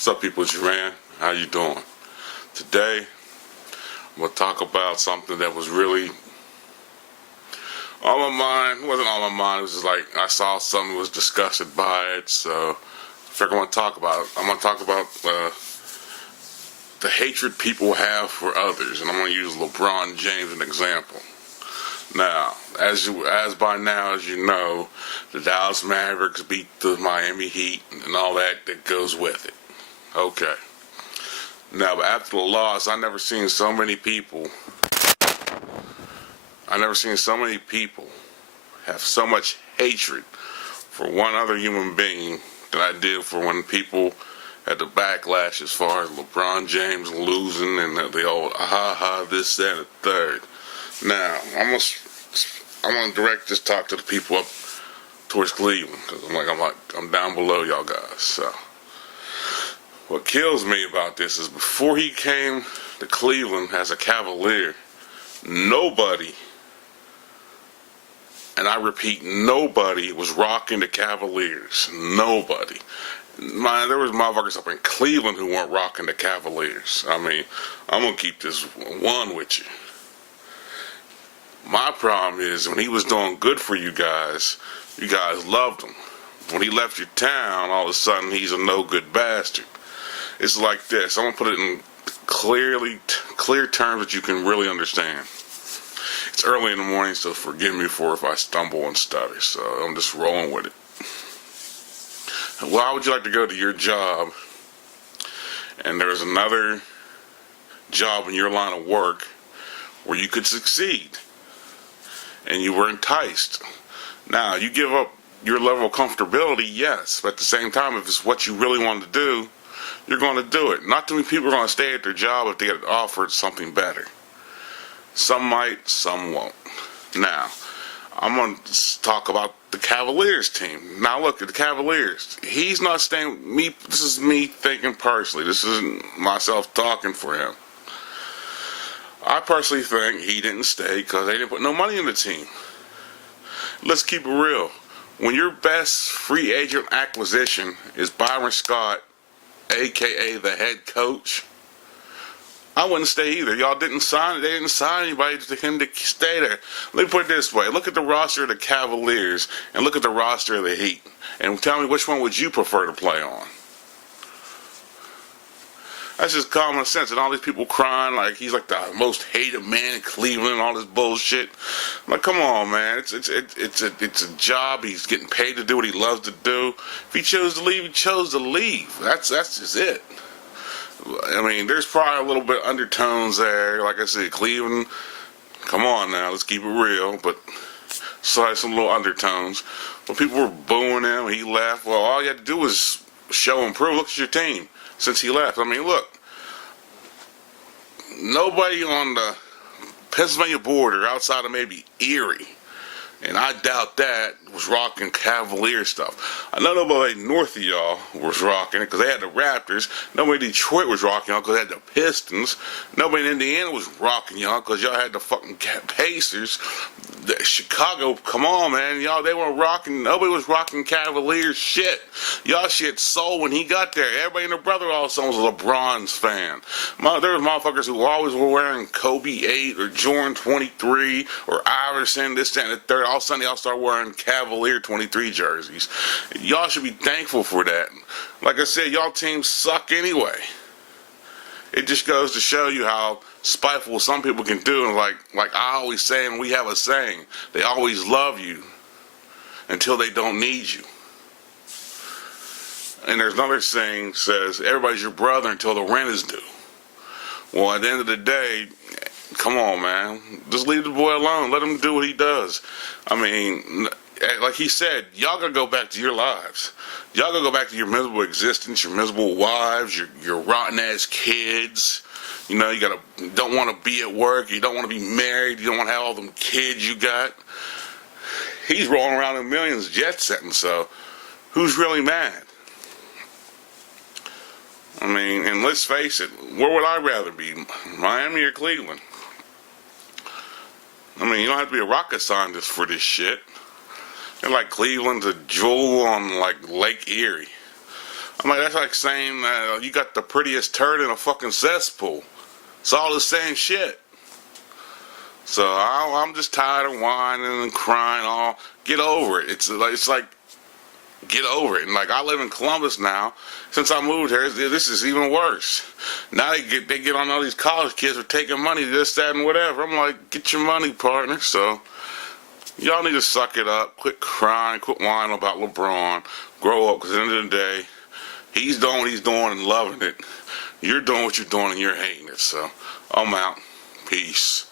What's up, people? It's Duran. How you doing? Today, I'm going to talk about something that was really on my mind. It wasn't on my mind. It was just like I saw something was disgusted by it, so I figured I want to talk about it. I'm going to talk about the hatred people have for others, and I'm going to use LeBron James as an example. Now, as by now, as you know, the Dallas Mavericks beat the Miami Heat and all that goes with it. Okay. Now, but after the loss, I never seen so many people have so much hatred for one other human being than I did for when people had the backlash as far as LeBron James losing and the old this, that, and the third. Now, I'm gonna direct this talk to the people up towards Cleveland, because I'm down below y'all guys. So, what kills me about this is before he came to Cleveland as a Cavalier, nobody, and I repeat, nobody was rocking the Cavaliers. Nobody. There was motherfuckers up in Cleveland who weren't rocking the Cavaliers. I mean, I'm gonna keep this one with you. My problem is when he was doing good for you guys loved him. When he left your town, all of a sudden he's a no-good bastard. It's like this. I'm going to put it in clear terms that you can really understand. It's early in the morning, so forgive me for if I stumble and stutter. So I'm just rolling with it. Why would you like to go to your job and there's another job in your line of work where you could succeed and you were enticed? Now, you give up your level of comfortability, yes, but at the same time, if it's what you really want to do, you're going to do it. Not too many people are going to stay at their job if they get offered something better. Some might, some won't. Now, I'm going to talk about the Cavaliers team. Now, look at the Cavaliers. He's not staying. This is me thinking personally. This isn't myself talking for him. I personally think he didn't stay because they didn't put no money in the team. Let's keep it real. When your best free agent acquisition is Byron Scott, a.k.a. the head coach, I wouldn't stay either. Y'all didn't sign it. They didn't sign anybody to him to stay there. Let me put it this way. Look at the roster of the Cavaliers and look at the roster of the Heat. And tell me which one would you prefer to play on? That's just common sense. And all these people crying like he's like the most hated man in Cleveland and all this bullshit. I'm like, come on, man. It's a job. He's getting paid to do what he loves to do. If he chose to leave, he chose to leave. That's just it. I mean, there's probably a little bit undertones there. Like I said, Cleveland, come on now, let's keep it real. But still had some little undertones. When people were booing him, he left. Well, all you had to do was show and prove. Look at your team since he left. I mean, look. Nobody on the Pennsylvania border outside of maybe Erie, and I doubt that, was rocking Cavalier stuff. I know nobody north of y'all was rocking it because they had the Raptors. Nobody in Detroit was rocking y'all because they had the Pistons. Nobody in Indiana was rocking y'all because y'all had the fucking Pacers. Chicago, come on, man. Y'all, they weren't rocking. Nobody was rocking Cavaliers shit. Y'all shit sold when he got there. Everybody and their brother all of a sudden was a LeBron's fan. There was motherfuckers who always were wearing Kobe 8 or Jordan 23 or Iverson, this, that, and the third. All of a sudden, y'all start wearing Cavalier 23 jerseys. Y'all should be thankful for that. Like I said, y'all teams suck anyway. It just goes to show you how spiteful some people can do. And like I always say, and we have a saying, they always love you until they don't need you. And there's another saying says, everybody's your brother until the rent is due. Well, at the end of the day, come on, man. Just leave the boy alone. Let him do what he does. I mean, like he said, y'all gotta go back to your lives. Y'all gotta go back to your miserable existence, your miserable wives, your rotten ass kids. You know, you don't want to be at work. You don't want to be married. You don't want to have all them kids you got. He's rolling around in millions jet setting. So, who's really mad? I mean, and let's face it, where would I rather be, Miami or Cleveland? I mean, you don't have to be a rocket scientist for this shit. They're like Cleveland's a jewel on like Lake Erie. I'm like, that's like saying you got the prettiest turd in a fucking cesspool. It's all the same shit. So I'm just tired of whining and crying. All get over it. It's like get over it. And like I live in Columbus now. Since I moved here, this is even worse. Now they get on all these college kids for taking money, this, that, and whatever. I'm like, get your money, partner. So y'all need to suck it up. Quit crying. Quit whining about LeBron. Grow up, because at the end of the day, he's doing what he's doing and loving it. You're doing what you're doing and you're hating it. So I'm out. Peace.